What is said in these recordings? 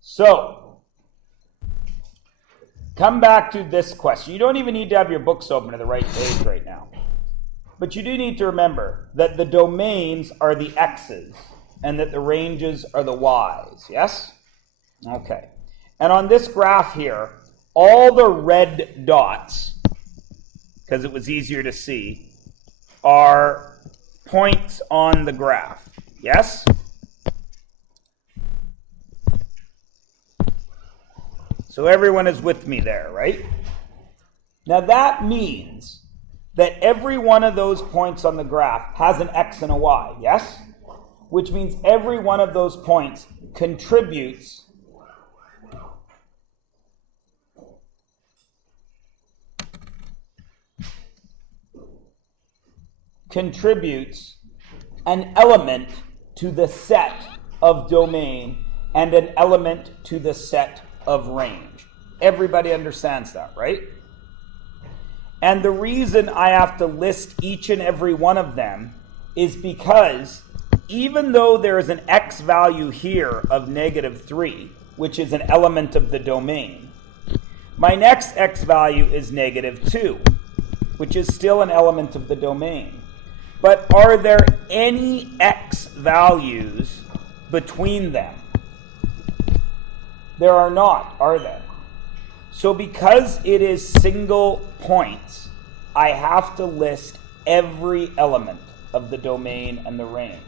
So, come back to this question. You don't even need to have your books open to the right page right now. But you do need to remember that the domains are the x's and that the ranges are the y's, yes? Okay. And on this graph here, all the red dots, because it was easier to see, are points on the graph, yes? So everyone is with me there, right? Now that means that every one of those points on the graph has an x and a y, yes? Which means every one of those points contributes an element to the set of domain and an element to the set of range. Everybody understands that, right? And the reason I have to list each and every one of them is because even though there is an x value here of -3, which is an element of the domain, my next x value is -2, which is still an element of the domain. But are there any x values between them? There are not, are there? So because it is single points, I have to list every element of the domain and the range.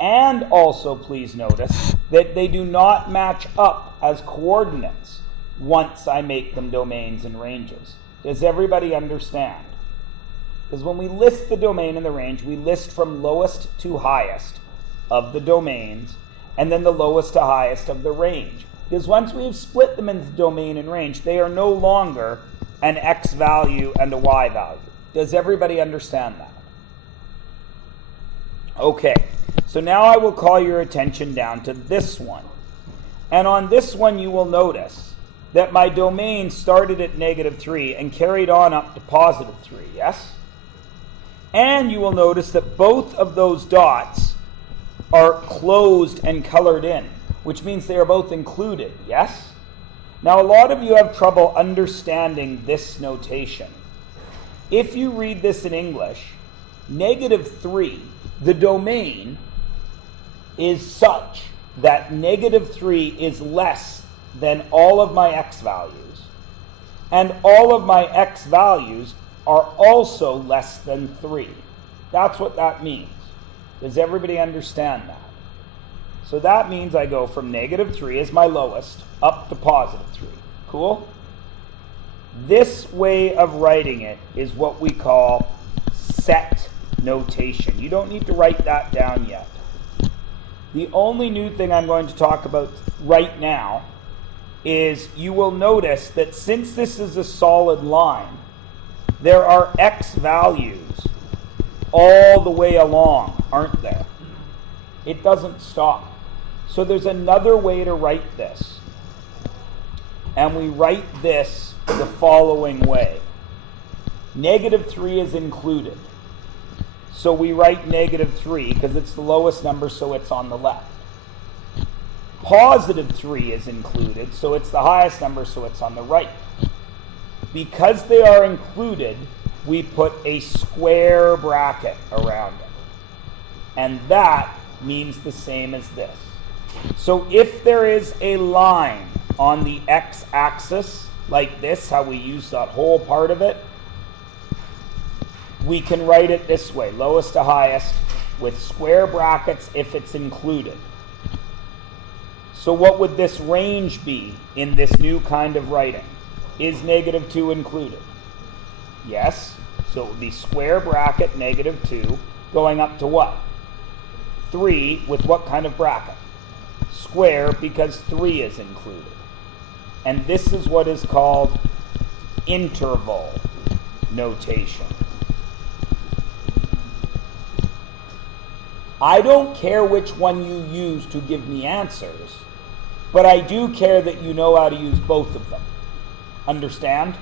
And also, please notice that they do not match up as coordinates once I make them domains and ranges. Does everybody understand? Because when we list the domain and the range, we list from lowest to highest of the domains, and then the lowest to highest of the range. Because once we've split them into domain and range, they are no longer an x value and a y value. Does everybody understand that? Okay, so now I will call your attention down to this one. And on this one, you will notice that my domain started at -3 and carried on up to +3, yes? And you will notice that both of those dots are closed and colored in, which means they are both included, yes? Now, a lot of you have trouble understanding this notation. If you read this in English, -3, the domain is such that -3 is less than all of my x values, and all of my x values are also less than 3. That's what that means. Does everybody understand that? So that means I go from -3 as my lowest up to +3. Cool? This way of writing it is what we call set notation. You don't need to write that down yet. The only new thing I'm going to talk about right now is you will notice that since this is a solid line, there are x values all the way along, aren't there? It doesn't stop. So there's another way to write this. And we write this the following way. -3 is included. So we write -3 because it's the lowest number, so it's on the left. +3 is included, so it's the highest number, so it's on the right. Because they are included, we put a square bracket around it. And that means the same as this. So if there is a line on the x-axis, like this, how we use that whole part of it, we can write it this way, lowest to highest, with square brackets if it's included. So what would this range be in this new kind of writing? Is -2 included? Yes. So it would be square bracket -2 going up to what? 3 with what kind of bracket? Square, because 3 is included. And this is what is called interval notation. I don't care which one you use to give me answers, but I do care that you know how to use both of them. Understand?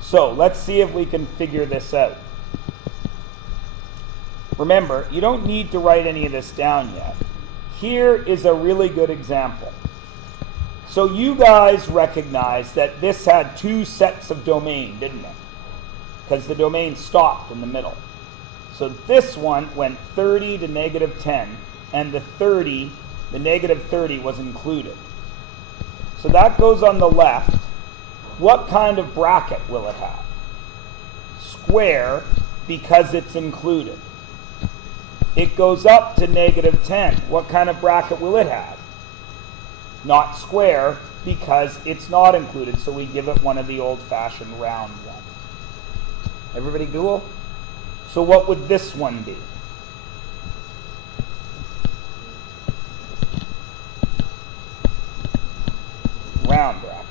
So let's see if we can figure this out. Remember, you don't need to write any of this down yet. here is a really good example. So you guys recognize that this had two sets of domain, didn't it? Because the domain stopped in the middle. So this one went 30 to negative 10, and the negative 30 was included. So that goes on the left. What kind of bracket will it have? Square, because it's included. It goes up to negative 10. What kind of bracket will it have? Not square, because it's not included, so we give it one of the old-fashioned round ones. Everybody cool? So what would this one be? Round bracket.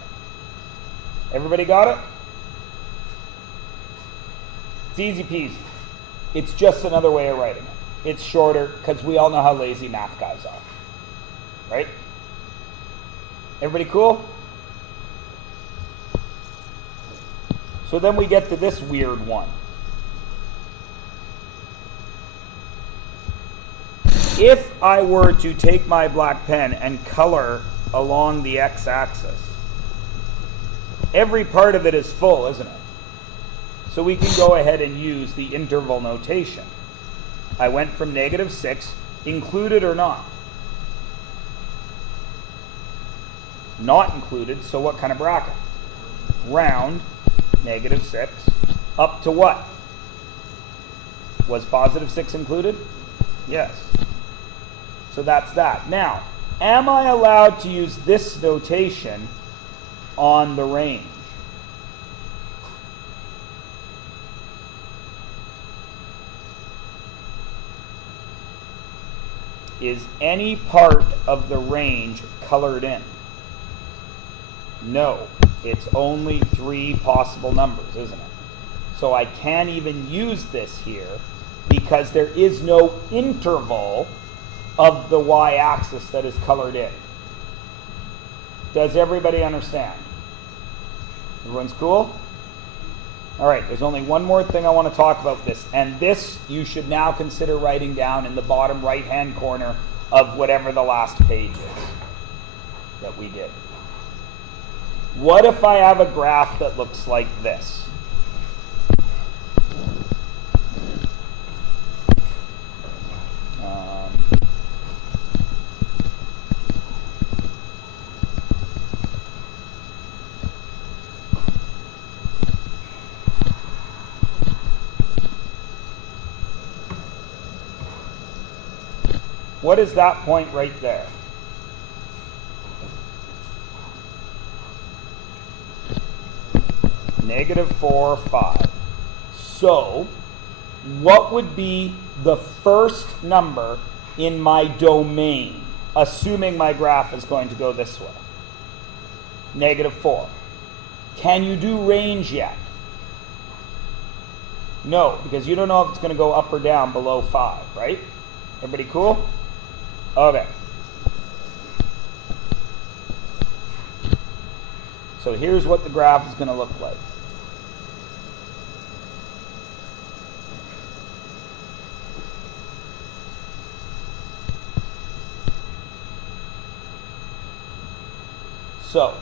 Everybody got it? It's easy peasy. It's just another way of writing it. It's shorter, because we all know how lazy math guys are. Right? Everybody cool? So then we get to this weird one. If I were to take my black pen and color along the x-axis, every part of it is full, isn't it? So we can go ahead and use the interval notation. I went from negative 6, included or not? Not included, so what kind of bracket? Round, negative 6, up to what? Was positive 6 included? Yes. So that's that. Now, am I allowed to use this notation on the range? Is any part of the range colored in? No. It's only 3 possible numbers, isn't it? So I can't even use this here because there is no interval of the y-axis that is colored in. Does everybody understand? Everyone's cool? All right, there's only one more thing I want to talk about this, and this you should now consider writing down in the bottom right-hand corner of whatever the last page is that we did. What if I have a graph that looks like this? What is that point right there? Negative 4, 5. So, what would be the first number in my domain, assuming my graph is going to go this way? Negative 4. Can you do range yet? No, because you don't know if it's going to go up or down below 5, right? Everybody cool? Okay. So here's what the graph is going to look like. So,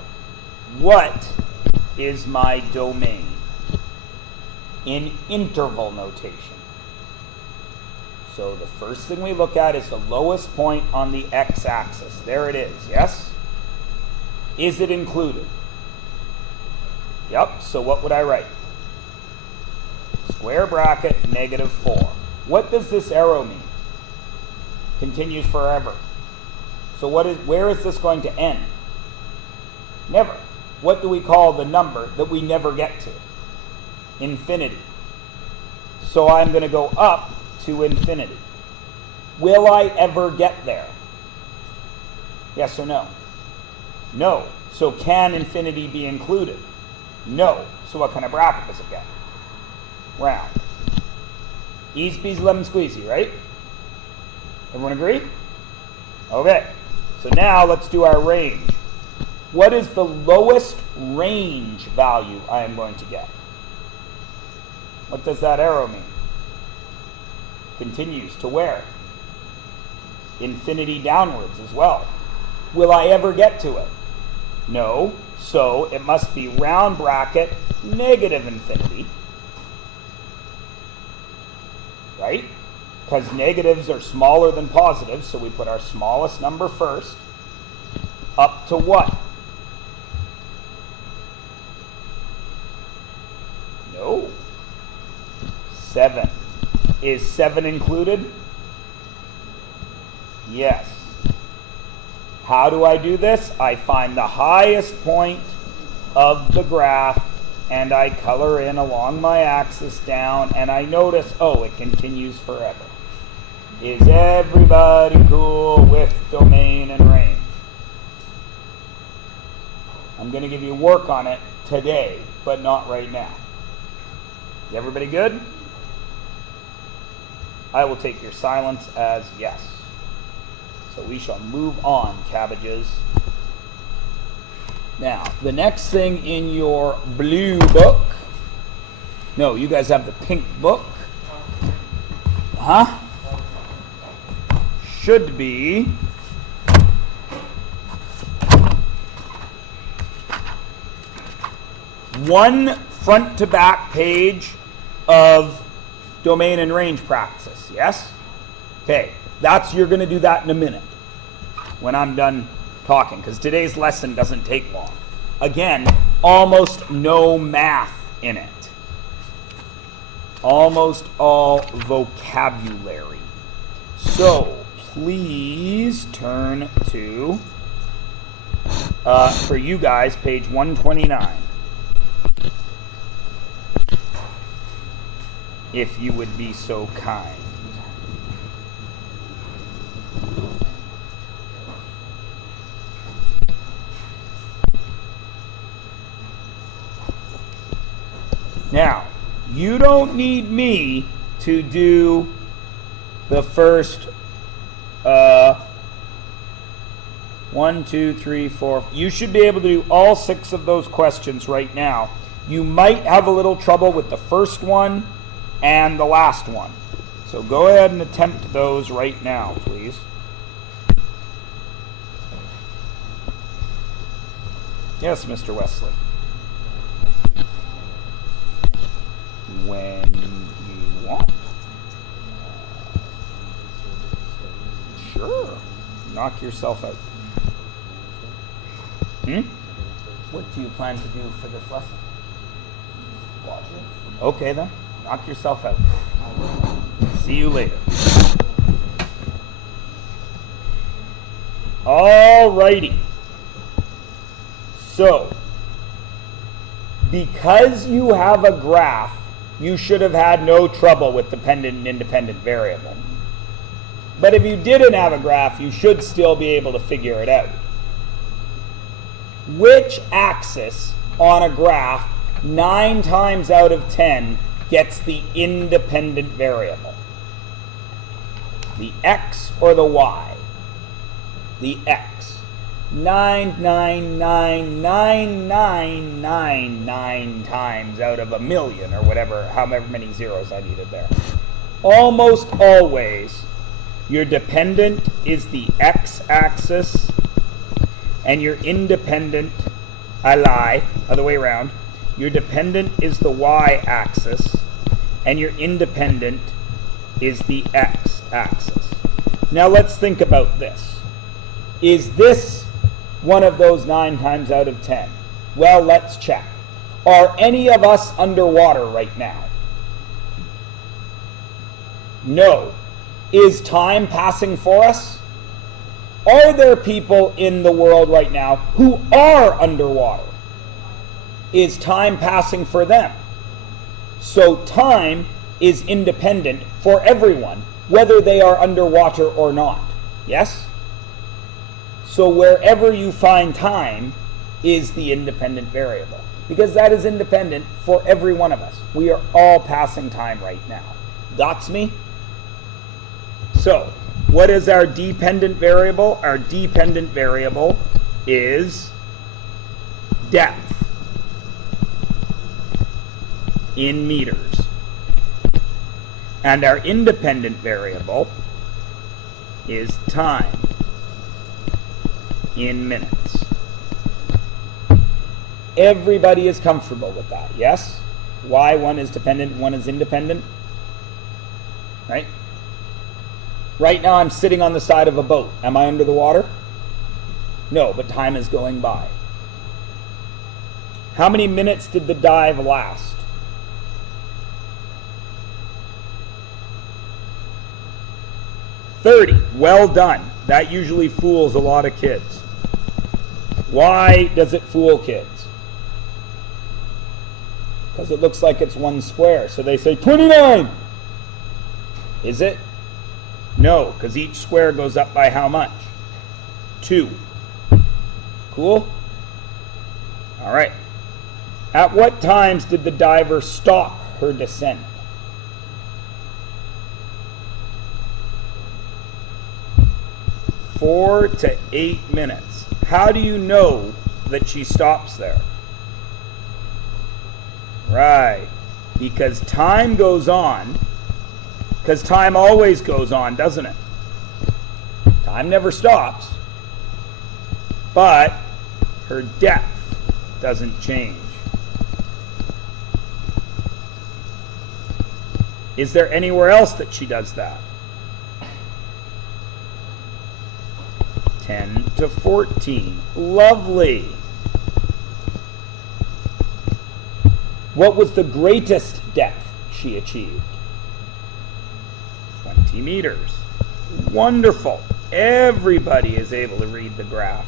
what is my domain in interval notation? So the first thing we look at is the lowest point on the x-axis. There it is, yes? Is it included? Yep, so what would I write? Square bracket, negative 4. What does this arrow mean? Continues forever. So where is this going to end? Never. What do we call the number that we never get to? Infinity. So I'm going to go up to infinity. Will I ever get there? Yes or no? No. So can infinity be included? No. So what kind of bracket does it get? Round. Easy peasy lemon squeezy, right? Everyone agree? Okay. So now let's do our range. What is the lowest range value I am going to get? What does that arrow mean? Continues to where? infinity downwards as well. Will I ever get to it? No. So it must be round bracket negative infinity. Right? Because negatives are smaller than positives, so we put our smallest number first. Up to what? No. 7. Is 7 included? Yes. How do I do this? I find the highest point of the graph and I color in along my axis down and I notice, oh, it continues forever. Is everybody cool with domain and range? I'm going to give you work on it today, but not right now. Is everybody good? I will take your silence as yes. So we shall move on, cabbages. Now, the next thing in your blue book, no, you guys have the pink book, should be one front to back page of domain and range practice, yes? Okay, you're going to do that in a minute when I'm done talking, because today's lesson doesn't take long. Again, almost no math in it. Almost all vocabulary. So, please turn to, for you guys, page 129. If you would be so kind. Now, you don't need me to do the first 1, 2, 3, 4. You should be able to do all 6 of those questions right now. You might have a little trouble with the first one and the last one. So go ahead and attempt those right now, please. Yes, Mr. Wesley. When you want. Sure. Knock yourself out. What do you plan to do for this lesson? Watch it. Okay then. Knock yourself out. See you later. Alrighty. So, because you have a graph, you should have had no trouble with dependent and independent variable. But if you didn't have a graph, you should still be able to figure it out. Which axis on a graph 9 times out of 10 gets the independent variable? The x or the y? The x. 9,99999 times out of 1,000,000 or whatever, however many zeros I needed there. Almost always, your dependent is the x-axis, and your independent, I lie, other way around, your dependent is the y-axis, and your independent is the x-axis. Now let's think about this. Is this one of those 9 times out of 10? Well, let's check. Are any of us underwater right now? No. Is time passing for us? Are there people in the world right now who are underwater? Is time passing for them? So time is independent for everyone, whether they are underwater or not. Yes? So wherever you find time is the independent variable, because that is independent for every one of us. We are all passing time right now. Got me? So, what is our dependent variable? Our dependent variable is depth in meters. And our independent variable is time in minutes. Everybody is comfortable with that, yes? Why one is dependent, one is independent? Right? Right now I'm sitting on the side of a boat. Am I under the water? No, but time is going by. How many minutes did the dive last? 30. Well done. That usually fools a lot of kids. Why does it fool kids? Because it looks like it's one square. So they say 29. Is it? No, because each square goes up by how much? 2. Cool? All right. At what times did the diver stop her descent? Four to 8 minutes. How do you know that she stops there? Right. Because time goes on. Because time always goes on, doesn't it? Time never stops. But her depth doesn't change. Is there anywhere else that she does that? 10 to 14. Lovely. What was the greatest depth she achieved? 20 meters. Wonderful. Everybody is able to read the graph.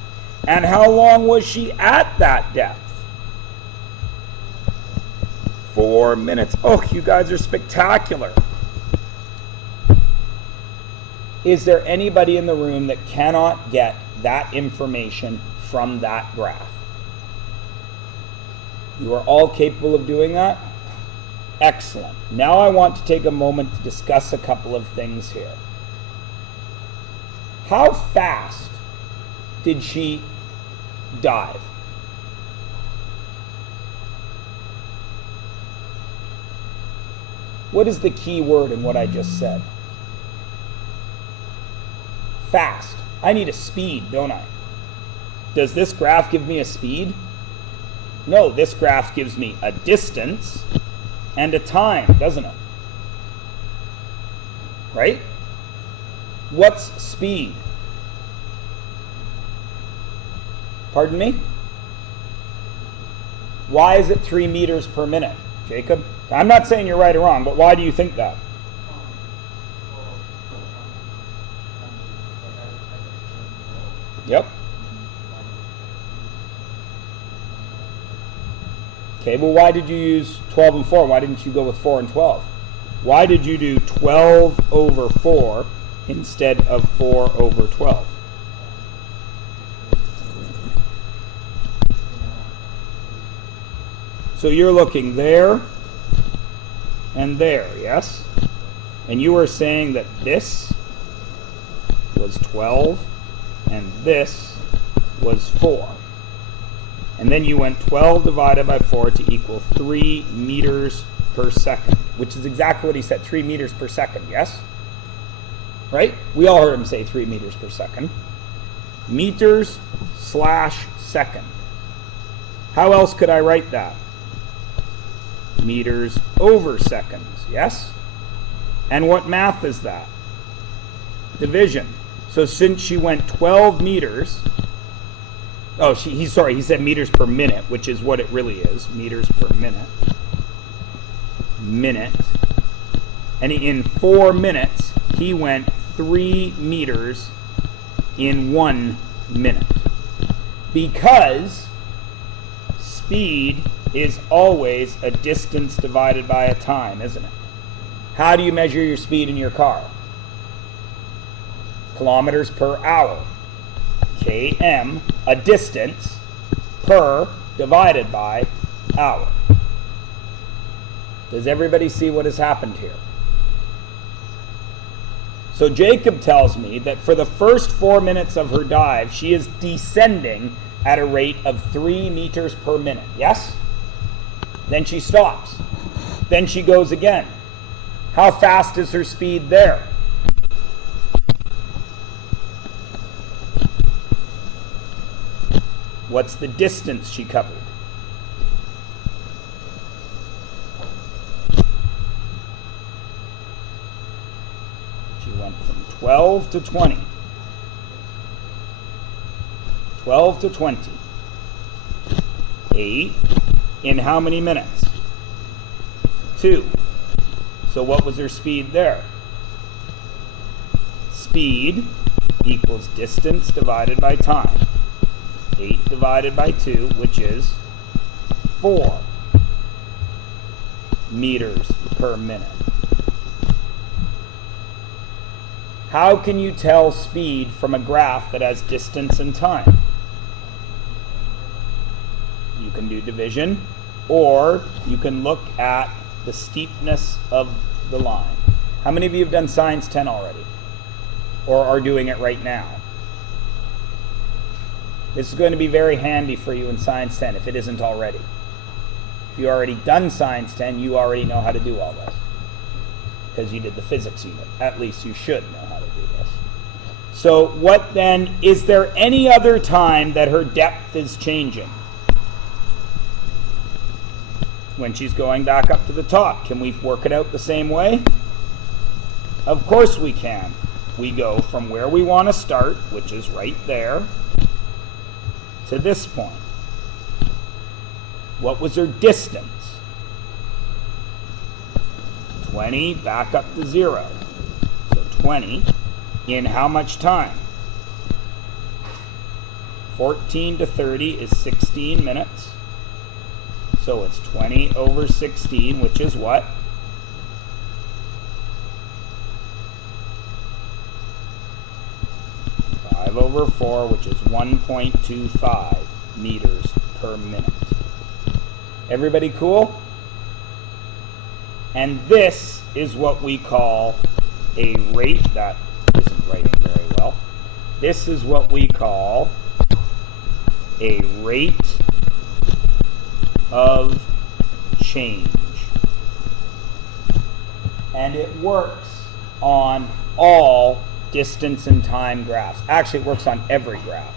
And how long was she at that depth? 4 minutes. Oh, you guys are spectacular. Is there anybody in the room that cannot get that information from that graph? You are all capable of doing that? Excellent. Now I want to take a moment to discuss a couple of things here. How fast did she dive? What is the key word in what I just said? Fast. I need a speed, don't I? Does this graph give me a speed? No, this graph gives me a distance and a time, doesn't it? Right? What's speed? Pardon me? Why is it 3 meters per minute, Jacob? I'm not saying you're right or wrong, but why do you think that? Yep. Okay, well, why did you use 12 and 4? Why didn't you go with 4 and 12? Why did you do 12 over 4 instead of 4 over 12? So you're looking there and there, yes? And you were saying that this was 12 and this was 4. And then you went 12 divided by 4 to equal 3 meters per second, which is exactly what he said, 3 meters per second, yes? Right? We all heard him say 3 meters per second. Meters slash second. How else could I write that? Meters over seconds, yes? And what math is that? Division. So since she went 12 meters, he said meters per minute, which is what it really is, meters per minute. And in 4 minutes, he went 3 meters in 1 minute. Because speed is always a distance divided by a time, isn't it? How do you measure your speed in your car? Kilometers per hour. km, a distance, per divided by hour. Does everybody see what has happened here? So Jacob tells me that for the first 4 minutes of her dive, she is descending at a rate of 3 meters per minute. Yes? Then she stops. Then she goes again. How fast is her speed there? What's the distance she covered? She went from 12 to 20. 12 to 20. 8 in how many minutes? 2. So what was her speed there? Speed equals distance divided by time. 8 divided by 2, which is 4 meters per minute. How can you tell speed from a graph that has distance and time? You can do division, or you can look at the steepness of the line. How many of you have done Science 10 already? Or are doing it right now? This is going to be very handy for you in Science 10 if it isn't already. If you've already done Science 10, you already know how to do all this. Because you did the physics unit. At least you should know how to do this. So what then, is there any other time that her depth is changing? When she's going back up to the top. Can we work it out the same way? Of course we can. We go from where we want to start, which is right there, to this point. What was her distance? 20 back up to 0. So 20 in how much time? 14 to 30 is 16 minutes. So it's 20 over 16, which is what? 5 over 4, which is 1.25 meters per minute. Everybody cool? And this is what we call a rate. That isn't writing very well. This is what we call a rate of change. And it works on all distance and time graphs. Actually, it works on every graph.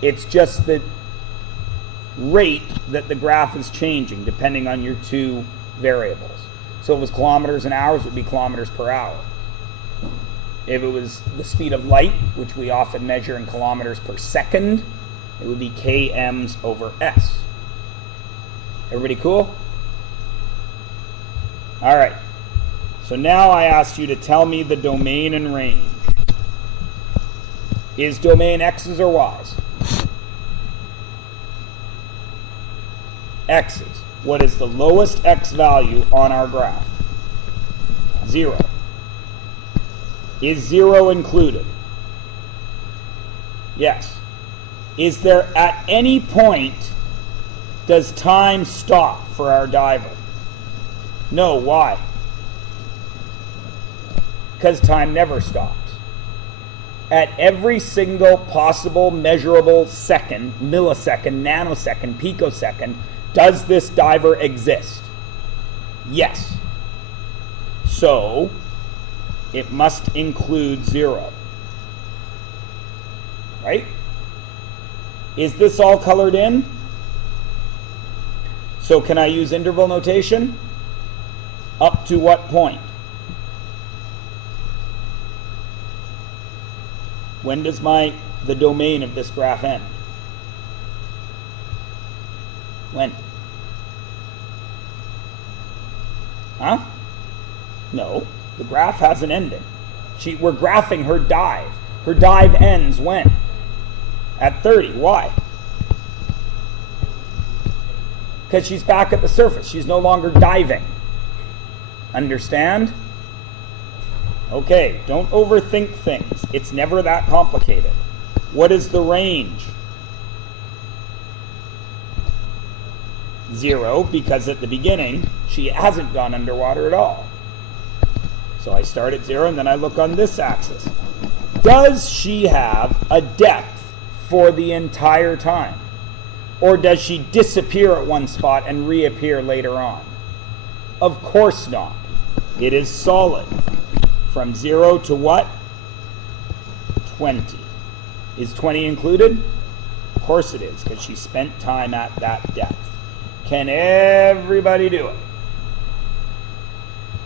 It's just the rate that the graph is changing depending on your two variables. So if it was kilometers an hour, it would be kilometers per hour. If it was the speed of light, which we often measure in kilometers per second, it would be kms over s. Everybody cool? All right. So now I asked you to tell me the domain and range. Is domain x's or y's? X's. What is the lowest x value on our graph? 0. Is 0 included? Yes. Is there at any point, does time stop for our diver? No. Why? Because time never stops. At every single possible measurable second, millisecond, nanosecond, picosecond, does this diver exist? Yes. So, it must include 0. Right? Is this all colored in? So can I use interval notation? Up to what point? When does the domain of this graph end? When? Huh? No, the graph has an ending. We're graphing her dive. Her dive ends when? At 30. Why? Because she's back at the surface. She's no longer diving. Understand? Okay, don't overthink things. It's never that complicated. What is the range? 0, because at the beginning, she hasn't gone underwater at all. So I start at 0, and then I look on this axis. Does she have a depth for the entire time? Or does she disappear at one spot and reappear later on? Of course not. It is solid. From 0 to what? 20. Is 20 included? Of course it is, because she spent time at that depth. Can everybody do it?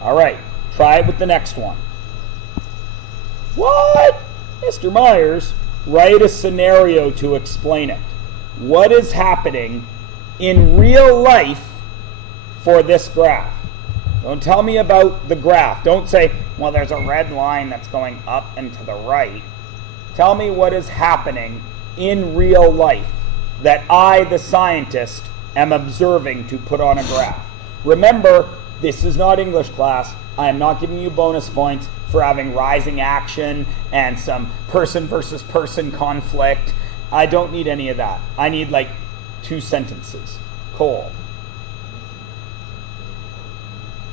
All right, try it with the next one. What? Mr. Myers, write a scenario to explain it. What is happening in real life for this graph? Don't tell me about the graph. Don't say, well, there's a red line that's going up and to the right. Tell me what is happening in real life that I, the scientist, am observing to put on a graph. Remember, this is not English class. I am not giving you bonus points for having rising action and some person versus person conflict. I don't need any of that. I need like 2 sentences. Cole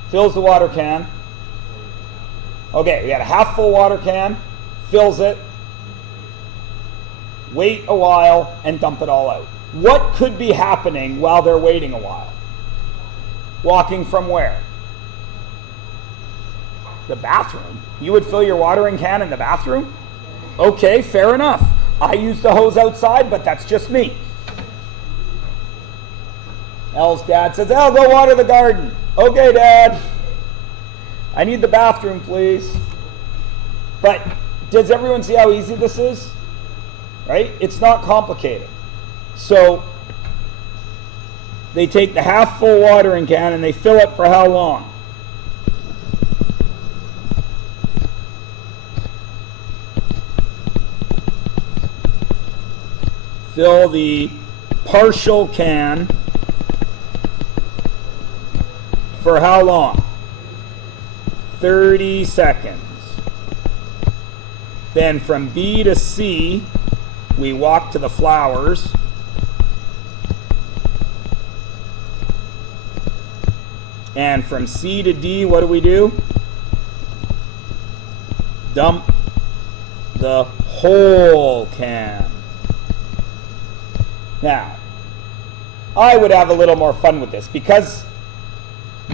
fills the water can. Okay, we got a half full water can, fills it, wait a while, and dump it all out. What could be happening while they're waiting a while? Walking from where? The bathroom. You would fill your watering can in the bathroom? Okay, fair enough. I use the hose outside, but that's just me. Elle's dad says, "Elle, go water the garden." Okay, Dad. I need the bathroom, please. But does everyone see how easy this is? Right? It's not complicated. So they take the half full watering can and they fill it for how long? Fill the partial can for how long? 30 seconds. Then from B to C, we walk to the flowers. And from C to D, what do? Dump the whole can. Now, I would have a little more fun with this because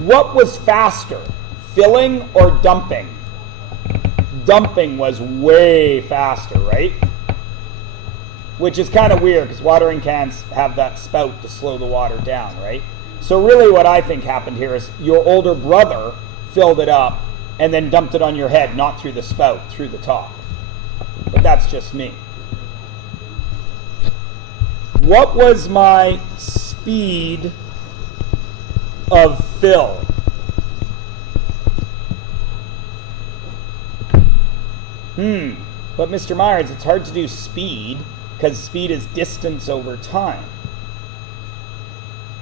what was faster, filling or dumping? Dumping was way faster, right? Which is kind of weird because watering cans have that spout to slow the water down, right? So really what I think happened here is your older brother filled it up and then dumped it on your head, not through the spout, through the top. But that's just me. What was my speed of fill? But Mr. Myers, it's hard to do speed because speed is distance over time.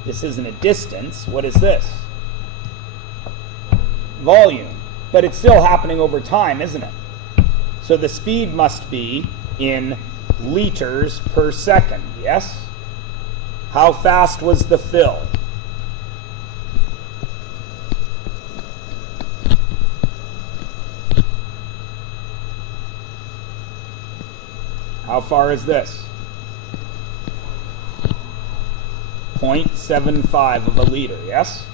This isn't a distance. What is this? Volume. But it's still happening over time, isn't it? So the speed must be in liters per second, yes? How fast was the fill? How far is this? 0.75 of a liter, yes?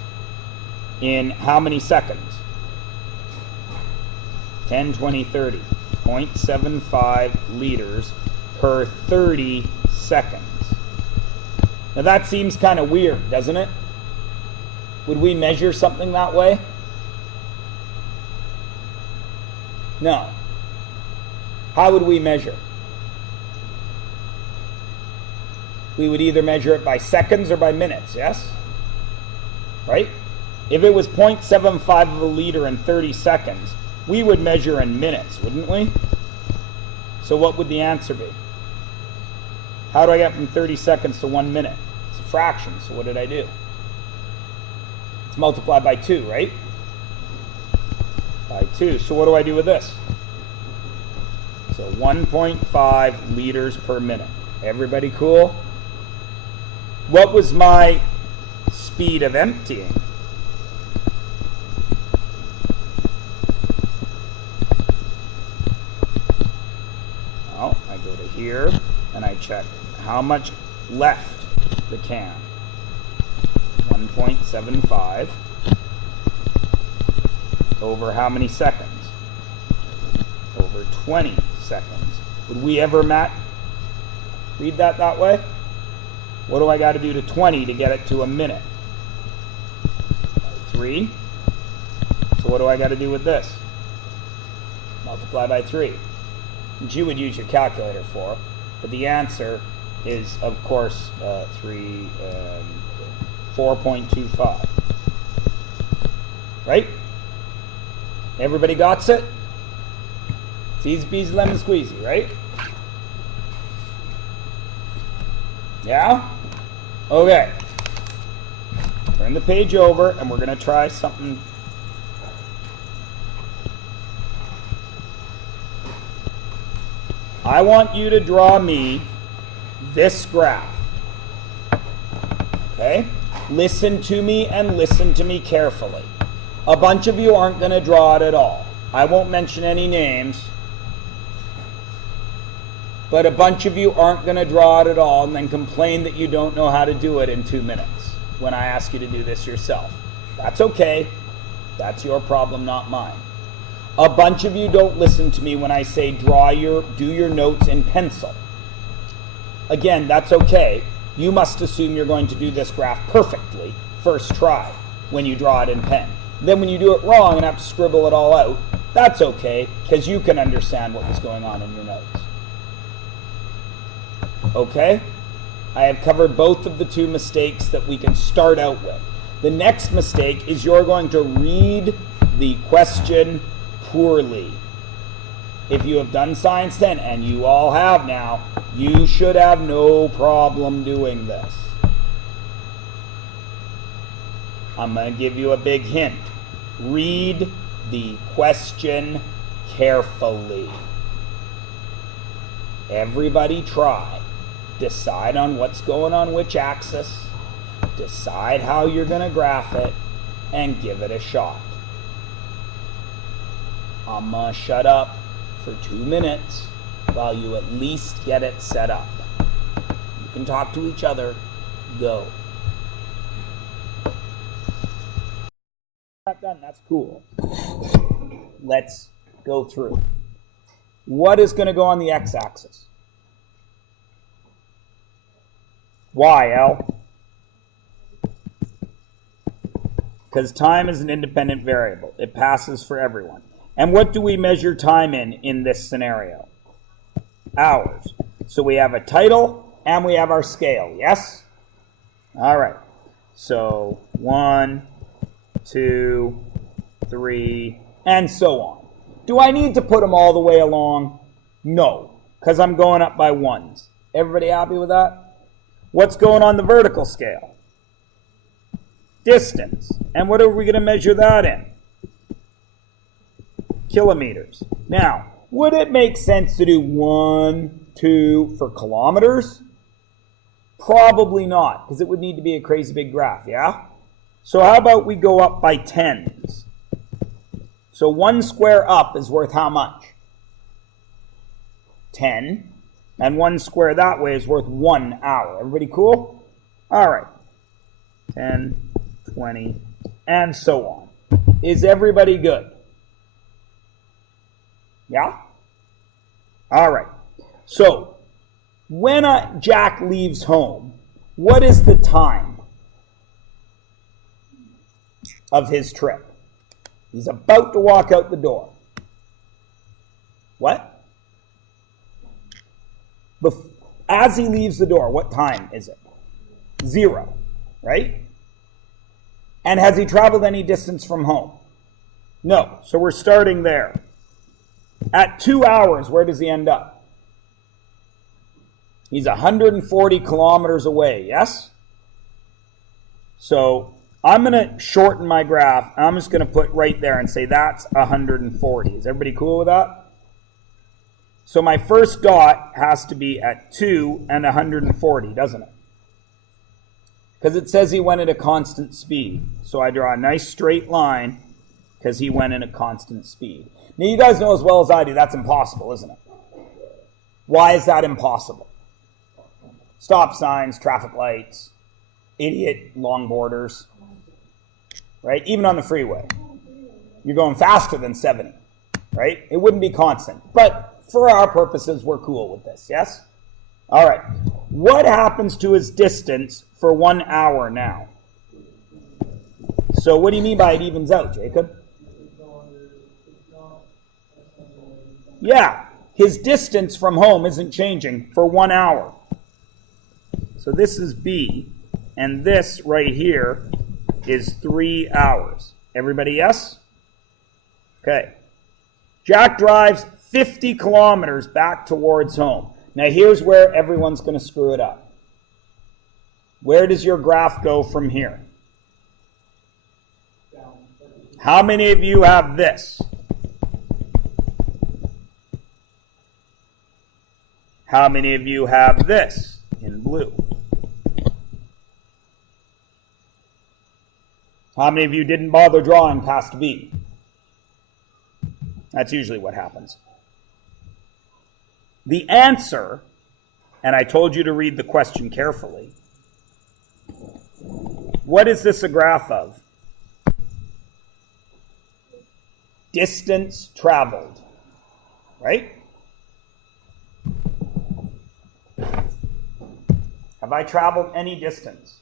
In how many seconds? 10, 20, 30. 0.75 liters per 30 seconds. Now that seems kind of weird, doesn't it? Would we measure something that way? No. How would we measure? We would either measure it by seconds or by minutes, yes? Right? If it was 0.75 of a liter in 30 seconds, we would measure in minutes, wouldn't we? So what would the answer be? How do I get from 30 seconds to 1 minute? It's a fraction, so what did I do? It's multiplied by 2, right? By 2. So what do I do with this? So 1.5 liters per minute. Everybody cool? What was my speed of emptying? Well, I go to here and I check how much left the can. 1.75 over how many seconds? Over 20 seconds. Would we ever read that way? What do I got to do to 20 to get it to a minute? 3. So what do I got to do with this? Multiply by 3. Which you would use your calculator for. But the answer is, of course, 4.25. Right? Everybody got it? It's easy peasy lemon squeezy, right? Yeah? Okay. Turn the page over and we're going to try something. I want you to draw me this graph. Okay? Listen to me and listen to me carefully. A bunch of you aren't going to draw it at all. I won't mention any names. But a bunch of you aren't going to draw it at all and then complain that you don't know how to do it in 2 minutes when I ask you to do this yourself. That's okay. That's your problem, not mine. A bunch of you don't listen to me when I say do your notes in pencil. Again, that's okay. You must assume you're going to do this graph perfectly first try when you draw it in pen. Then when you do it wrong and have to scribble it all out, that's okay, because you can understand what was going on in your notes. Okay? I have covered both of the 2 mistakes that we can start out with. The next mistake is you're going to read the question poorly. If you have done Science 10, and you all have now, you should have no problem doing this. I'm going to give you a big hint. Read the question carefully. Everybody try. Decide on what's going on which axis. Decide how you're going to graph it, and give it a shot. I'm going to shut up for 2 minutes while you at least get it set up. You can talk to each other. Go. Not done. That's cool. Let's go through. What is going to go on the x-axis? Why, Al? Because time is an independent variable. It passes for everyone. And what do we measure time in this scenario? Hours. So we have a title and we have our scale, yes? All right. So 1, 2, 3, and so on. Do I need to put them all the way along? No, because I'm going up by ones. Everybody happy with that? What's going on the vertical scale? Distance. And what are we going to measure that in? Kilometers. Now, would it make sense to do 1, 2 for kilometers? Probably not, because it would need to be a crazy big graph, yeah? So how about we go up by tens? So 1 square up is worth how much? 10. And 1 square that way is worth 1 hour. Everybody cool? All right. 10, 20, and so on. Is everybody good? Yeah? All right. So, when Jack leaves home, what is the time of his trip? He's about to walk out the door. What? As he leaves the door, what time is it? 0, right? And has he traveled any distance from home? No. So we're starting there. At 2 hours, where does he end up? He's 140 kilometers away, yes? So I'm going to shorten my graph. I'm just going to put right there and say that's 140. Is everybody cool with that? So my first dot has to be at 2 and 140, doesn't it? Because it says he went at a constant speed. So I draw a nice straight line because he went at a constant speed. Now you guys know as well as I do that's impossible, isn't it? Why is that impossible? Stop signs, traffic lights, idiot longboarders, right? Even on the freeway. You're going faster than 70, right? It wouldn't be constant. But for our purposes, we're cool with this, yes? All right. What happens to his distance for 1 hour now? So what do you mean by it evens out, Jacob? Yeah, his distance from home isn't changing for 1 hour. So this is B, and this right here is 3 hours. Everybody yes? Okay. Jack drives 50 kilometers back towards home. Now here's where everyone's going to screw it up. Where does your graph go from here? How many of you have this? How many of you have this in blue? How many of you didn't bother drawing past B? That's usually what happens. The answer, and I told you to read the question carefully, what is this a graph of? Distance traveled, right? Have I traveled any distance?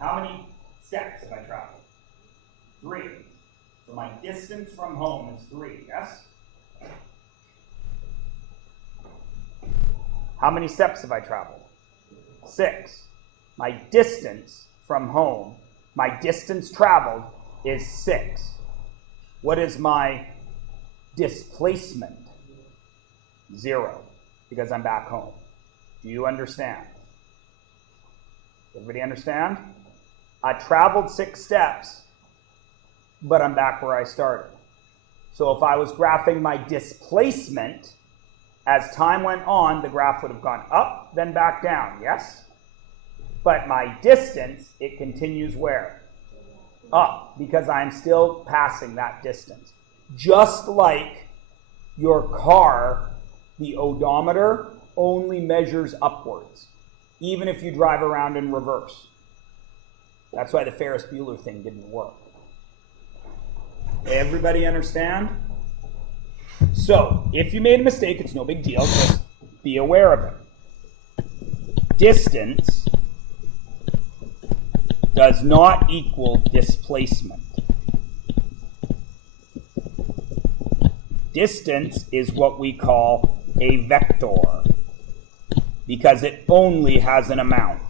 How many steps have I traveled? 3. So my distance from home is 3, yes? How many steps have I traveled? 6. My distance from home, my distance traveled is 6. What is my displacement? 0, because I'm back home. Do you understand? Everybody understand? I traveled 6 steps, but I'm back where I started. So if I was graphing my displacement, as time went on, the graph would have gone up, then back down, yes? But my distance, it continues where? Up, because I'm still passing that distance. Just like your car, the odometer only measures upwards, even if you drive around in reverse. That's why the Ferris Bueller thing didn't work. Everybody understand? So, if you made a mistake, it's no big deal. Just be aware of it. Distance does not equal displacement. Distance is what we call a vector because it only has an amount.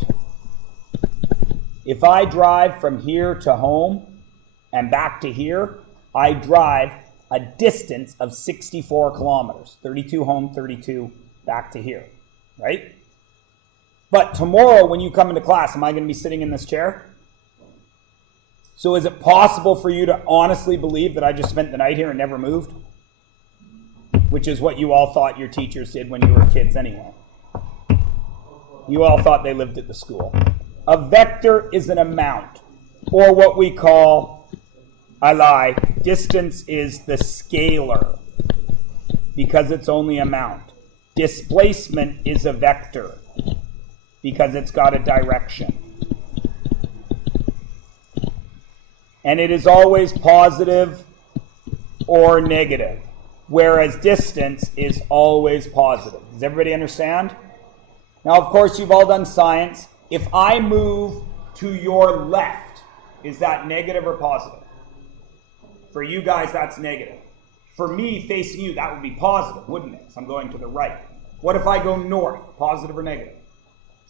If I drive from here to home and back to here, I drive a distance of 64 kilometers. 32 home, 32 back to here, right? But tomorrow when you come into class, am I going to be sitting in this chair? So is it possible for you to honestly believe that I just spent the night here and never moved? Which is what you all thought your teachers did when you were kids anyway. You all thought they lived at the school. A vector is an amount, or what we call, I lie, distance is the scalar, because it's only amount. Displacement is a vector, because it's got a direction. And it is always positive or negative, whereas distance is always positive. Does everybody understand? Now, of course, you've all done science. If I move to your left, is that negative or positive? For you guys, that's negative. For me, facing you, that would be positive, wouldn't it? So I'm going to the right. What if I go north? Positive or negative?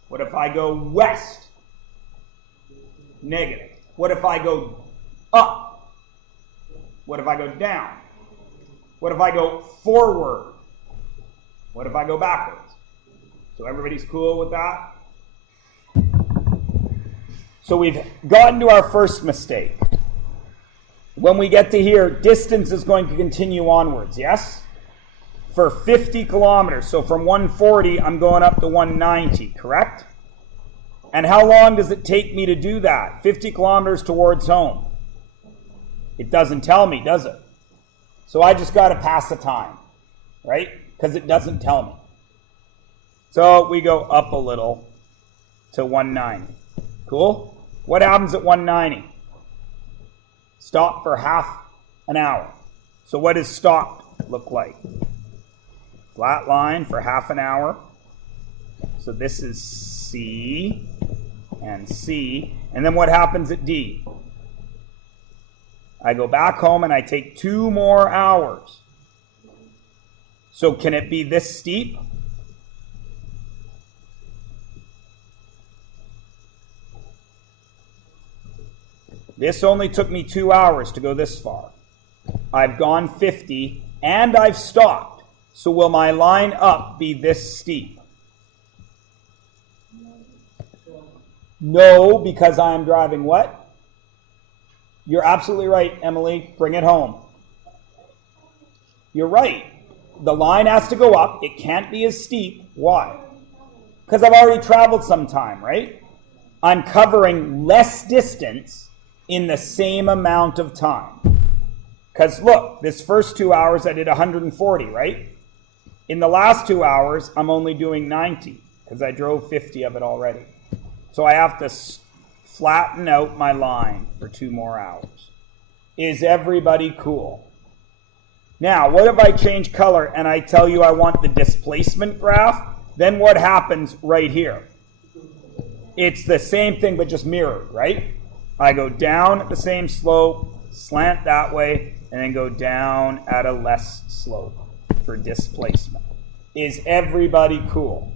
What if I go west? Negative. What if I go up? What if I go down? What if I go forward? What if I go backwards? So everybody's cool with that? So we've gotten to our first mistake. When we get to here, distance is going to continue onwards, yes? For 50 kilometers. So from 140, I'm going up to 190, correct? And how long does it take me to do that? 50 kilometers towards home. It doesn't tell me, does it? So I just got to pass the time, right? Because it doesn't tell me. So we go up a little to 190. Cool? What happens at 190? Stop for half an hour. So what does stop look like? Flat line for half an hour. So this is C and C. And then what happens at D? I go back home and I take 2 more hours. So can it be this steep? This only took me 2 hours to go this far. I've gone 50 and I've stopped. So will my line up be this steep? No, because I am driving what? You're absolutely right, Emily. Bring it home. You're right. The line has to go up. It can't be as steep. Why? Because I've already traveled some time, right? I'm covering less distance in the same amount of time. Because look, this first 2 hours I did 140, right? In the last 2 hours, I'm only doing 90 because I drove 50 of it already. So I have to flatten out my line for 2 more hours. Is everybody cool? Now, what if I change color and I tell you I want the displacement graph? Then what happens right here? It's the same thing but just mirrored, right? I go down at the same slope, slant that way, and then go down at a less slope for displacement. Is everybody cool?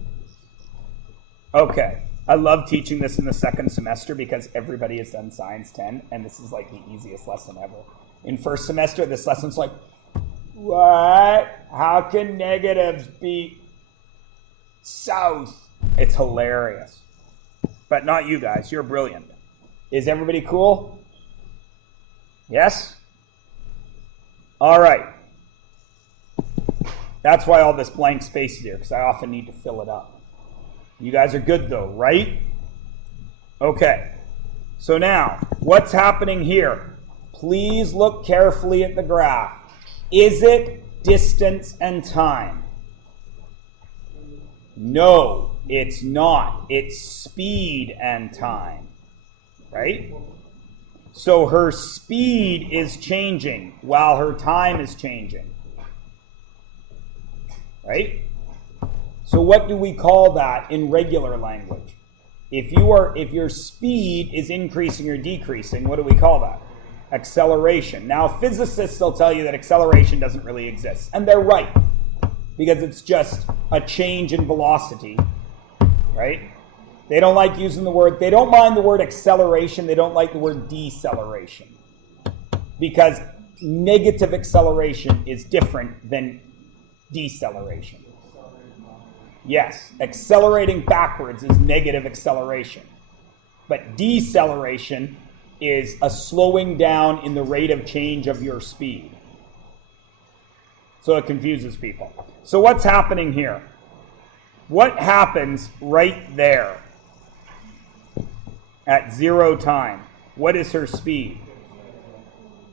Okay. I love teaching this in the second semester because everybody has done Science 10, and this is like the easiest lesson ever. In first semester, this lesson's like, what? How can negatives be south? It's hilarious. But not you guys. You're brilliant. Is everybody cool? Yes? All right. That's why all this blank space is here, because I often need to fill it up. You guys are good though, right? Okay. So now, what's happening here? Please look carefully at the graph. Is it distance and time? No, it's not. It's speed and time. Right? So her speed is changing while her time is changing. Right? So what do we call that in regular language? If your speed is increasing or decreasing, what do we call that? Acceleration. Now, physicists will tell you that acceleration doesn't really exist. And they're right. Because it's just a change in velocity. Right? They don't like using the word, they don't mind the word acceleration, they don't like the word deceleration. Because negative acceleration is different than deceleration. Yes, accelerating backwards is negative acceleration. But deceleration is a slowing down in the rate of change of your speed. So it confuses people. So what's happening here? What happens right there at 0 time? What is her speed?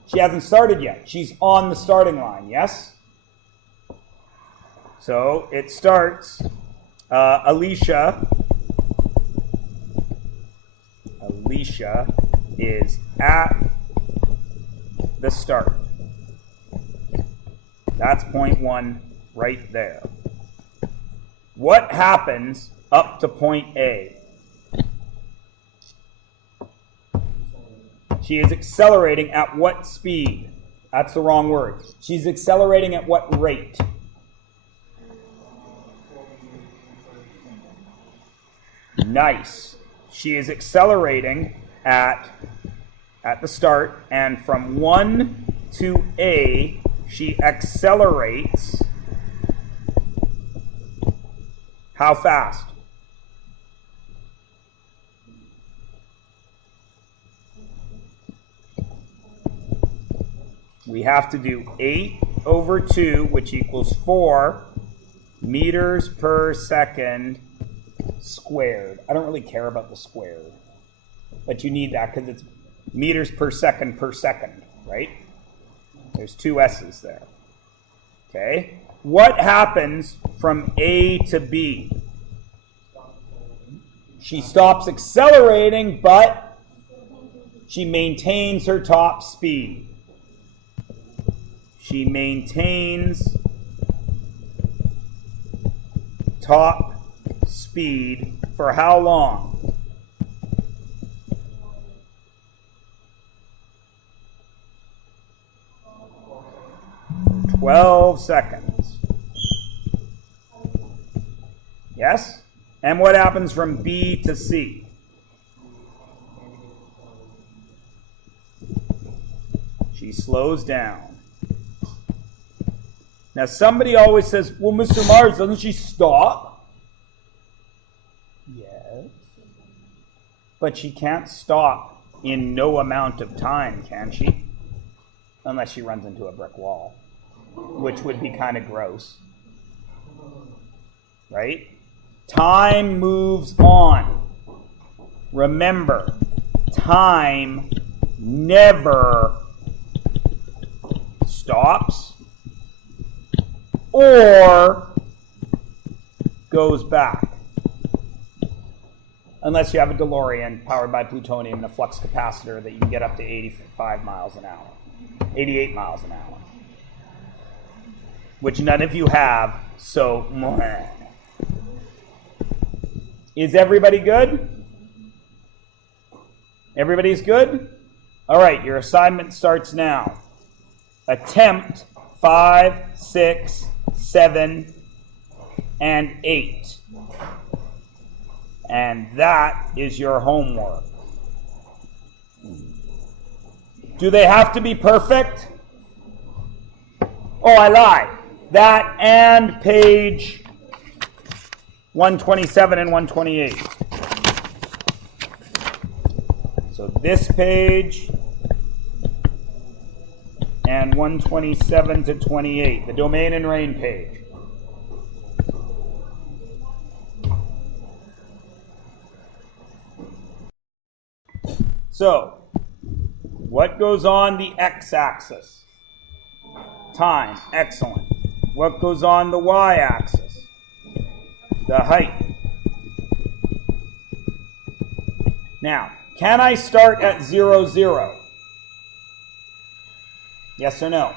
She hasn't started yet. She's on the starting line, yes? So it starts, Alicia is at the start. That's point 1 right there. What happens up to point A? She is accelerating at what speed? That's the wrong word. She's accelerating at what rate? Nice. She is accelerating at the start, and from 1 to A, she accelerates how fast? We have to do 8 over 2, which equals 4 meters per second squared. I don't really care about the squared, but you need that because it's meters per second, right? There's 2 S's there. Okay. What happens from A to B? She stops accelerating, but she maintains her top speed. She maintains top speed for how long? For 12 seconds. Yes? And what happens from B to C? She slows down. Now somebody always says, well, Mr. Mars, doesn't she stop? Yes. But she can't stop in no amount of time, can she? Unless she runs into a brick wall, which would be kind of gross. Right? Time moves on. Remember, time never stops or goes back. Unless you have a DeLorean powered by plutonium and a flux capacitor that you can get up to 85 miles an hour, 88 miles an hour, which none of you have, so meh. Is everybody good? Everybody's good? All right, your assignment starts now. Attempt 5, 6, 7, and 8. And that is your homework. Do they have to be perfect? Oh, I lied. That and page 127 and 128. So this page and 127 to 28, the domain and rain page. So, what goes on the x-axis? Time, excellent. What goes on the y-axis? The height. Now, can I start at 0, 0? Yes or no?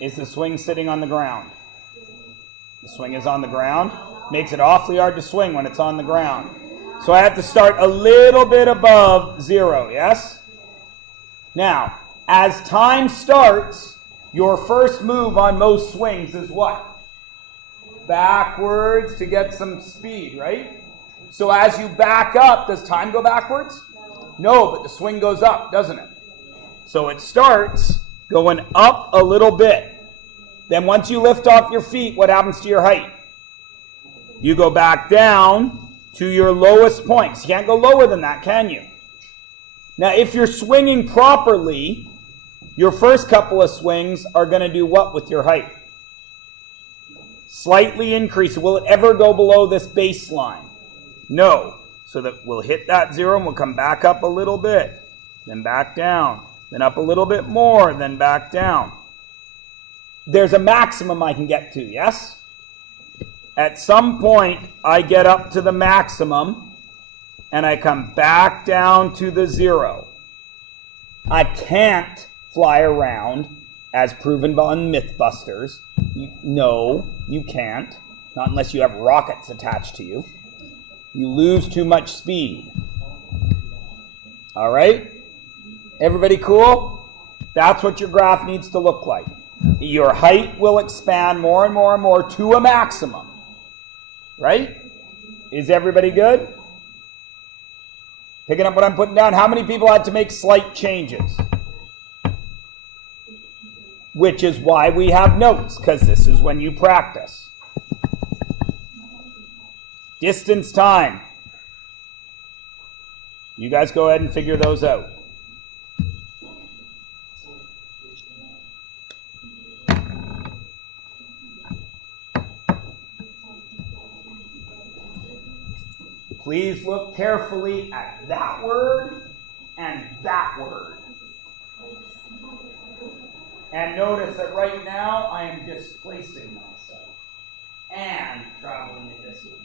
Is the swing sitting on the ground? The swing is on the ground. Makes it awfully hard to swing when it's on the ground. So I have to start a little bit above 0, yes? Now, as time starts, your first move on most swings is what? Backwards to get some speed, right? So as you back up, does time go backwards? No, but the swing goes up, doesn't it? So it starts going up a little bit. Then once you lift off your feet, what happens to your height? You go back down to your lowest points. You can't go lower than that, can you? Now, if you're swinging properly, your first couple of swings are going to do what with your height? Slightly increase. Will it ever go below this baseline? No. So that we'll hit that 0 and we'll come back up a little bit, then back down, then up a little bit more, then back down. There's a maximum I can get to, yes? At some point, I get up to the maximum, and I come back down to the 0. I can't fly around, as proven on Mythbusters. No, you can't. Not unless you have rockets attached to you. You lose too much speed. All right? Everybody cool? That's what your graph needs to look like. Your height will expand more and more and more to a maximum. Right? Is everybody good? Picking up what I'm putting down. How many people had to make slight changes? Which is why we have notes, because this is when you practice. Distance, time. You guys go ahead and figure those out. Please look carefully at that word and that word. And notice that right now I am displacing myself and traveling a distance.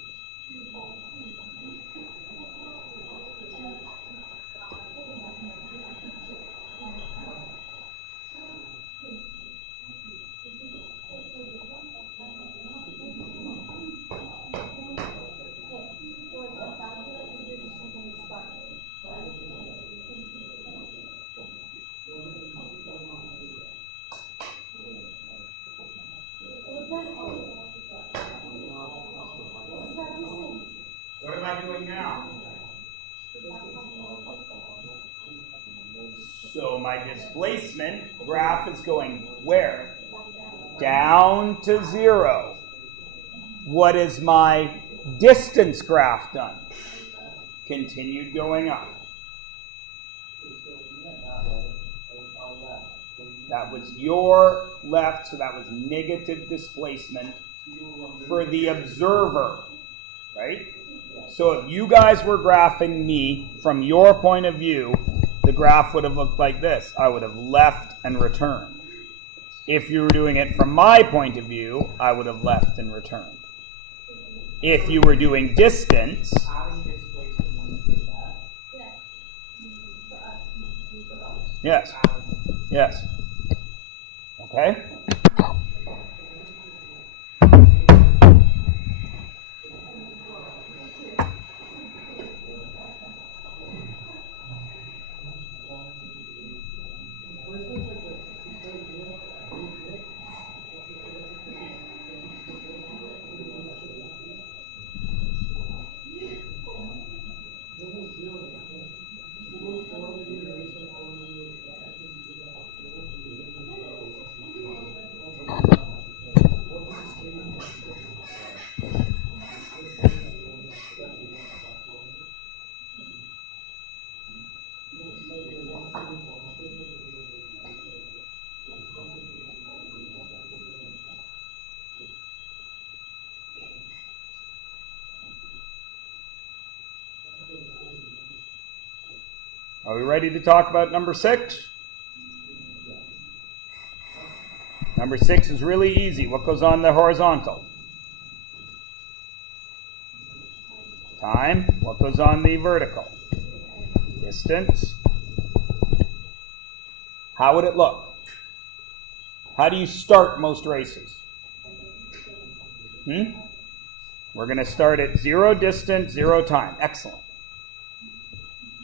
my displacement graph is going where? Down to 0. What is my distance graph done? Continued going up. That was your left, so that was negative displacement for the observer, right? So if you guys were graphing me from your point of view, the graph would have looked like this. I would have left and returned. If you were doing it from my point of view, I would have left and returned. If you were doing distance, yes, yes. Okay? Are we ready to talk about number 6? Number 6 is really easy. What goes on the horizontal? Time. What goes on the vertical? Distance. How would it look? How do you start most races? We're going to start at 0 distance, 0 time. Excellent.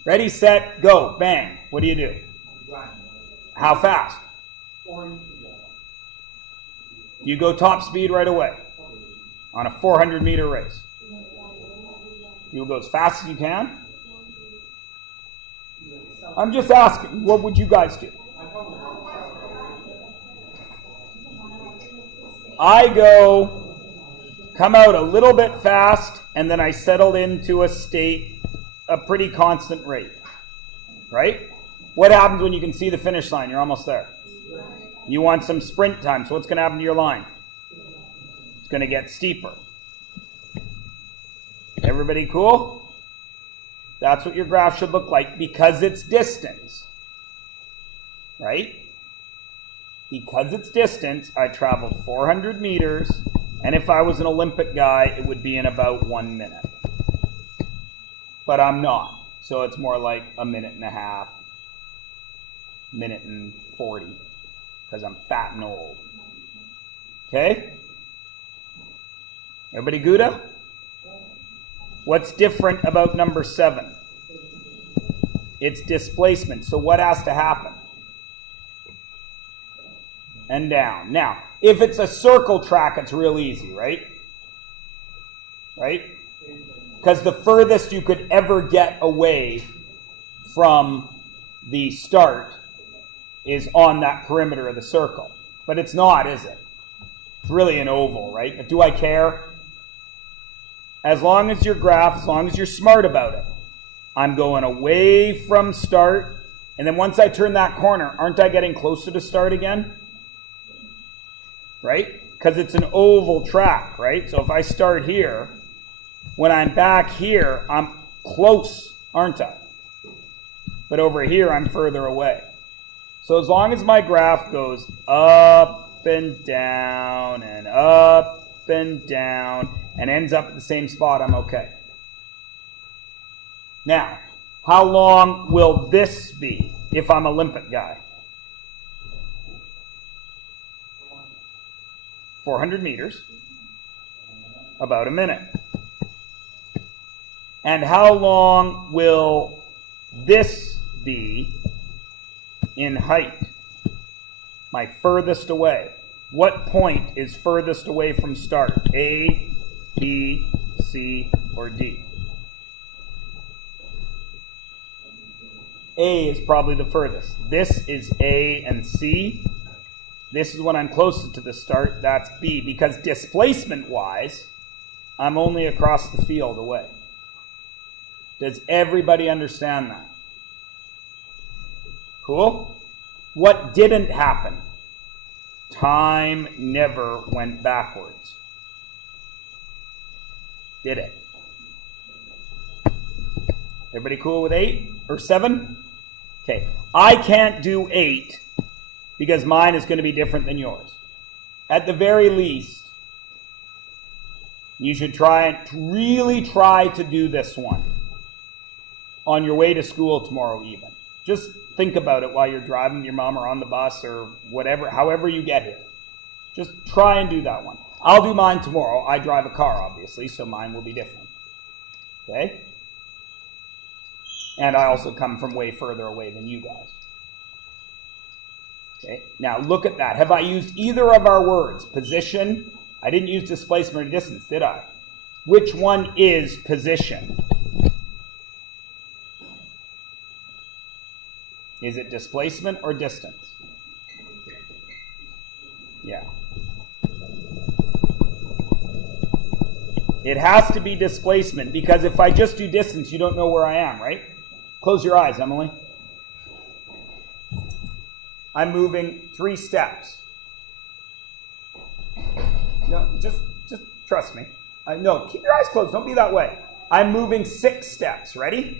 Ready, set, go. Bang. What do you do? How fast? You go top speed right away on a 400-meter race. You'll go as fast as you can. I'm just asking, what would you guys do? I come out a little bit fast, and then I settle into a pretty constant rate, right? What happens when you can see the finish line? You're almost there. You want some sprint time, so what's going to happen to your line? It's going to get steeper. Everybody cool? That's what your graph should look like because it's distance, right? Because it's distance, I traveled 400 meters, and if I was an Olympic guy, it would be in about 1 minute. But I'm not, so it's more like a minute and a half, minute and 40, because I'm fat and old. Okay? Everybody Gouda? What's different about number 7? It's displacement. So what has to happen? And down. Now, if it's a circle track, it's real easy, right? Right? Because the furthest you could ever get away from the start is on that perimeter of the circle. But it's not, is it? It's really an oval, right? But do I care? As long as your graph, as long as you're smart about it, I'm going away from start, and then once I turn that corner, aren't I getting closer to start again? Right? Because it's an oval track, right? So if I start here, when I'm back here, I'm close, aren't I? But over here, I'm further away. So as long as my graph goes up and down and up and down and ends up at the same spot, I'm okay. Now, how long will this be if I'm an Olympic guy? 400 meters, about a minute. And how long will this be in height? My furthest away. What point is furthest away from start? A, B, C, or D? A is probably the furthest. This is A and C. This is when I'm closest to the start. That's B, because displacement-wise, I'm only across the field away. Does everybody understand that? Cool? What didn't happen? Time never went backwards. Did it? Everybody cool with 8 or 7? Okay. I can't do 8 because mine is going to be different than yours. At the very least, you should really try to do this one on your way to school tomorrow even. Just think about it while you're driving your mom or on the bus or whatever, however you get here. Just try and do that one. I'll do mine tomorrow. I drive a car, obviously, so mine will be different. Okay? And I also come from way further away than you guys. Okay? Now, look at that. Have I used either of our words? Position? I didn't use displacement or distance, did I? Which one is position? Is it displacement or distance? Yeah. It has to be displacement, because if I just do distance, you don't know where I am, right? Close your eyes, Emily. I'm moving 3 steps. No, just trust me. No, keep your eyes closed. Don't be that way. I'm moving 6 steps. Ready?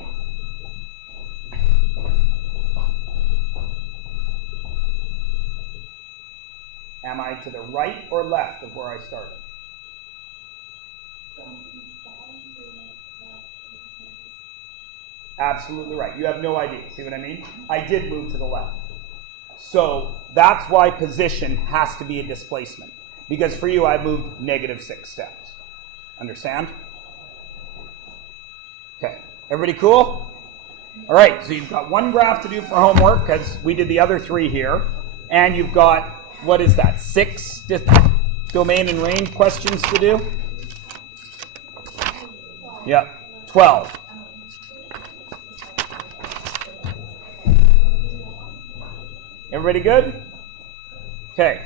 Am I to the right or left of where I started? Absolutely right. You have no idea. See what I mean? I did move to the left. So that's why position has to be a displacement. Because for you, I moved -6 steps. Understand? Okay. Everybody cool? All right. So you've got one graph to do for homework, because we did the other 3 here. And you've got, what is that, 6 domain and range questions to do? Yeah, 12. Everybody good? Okay.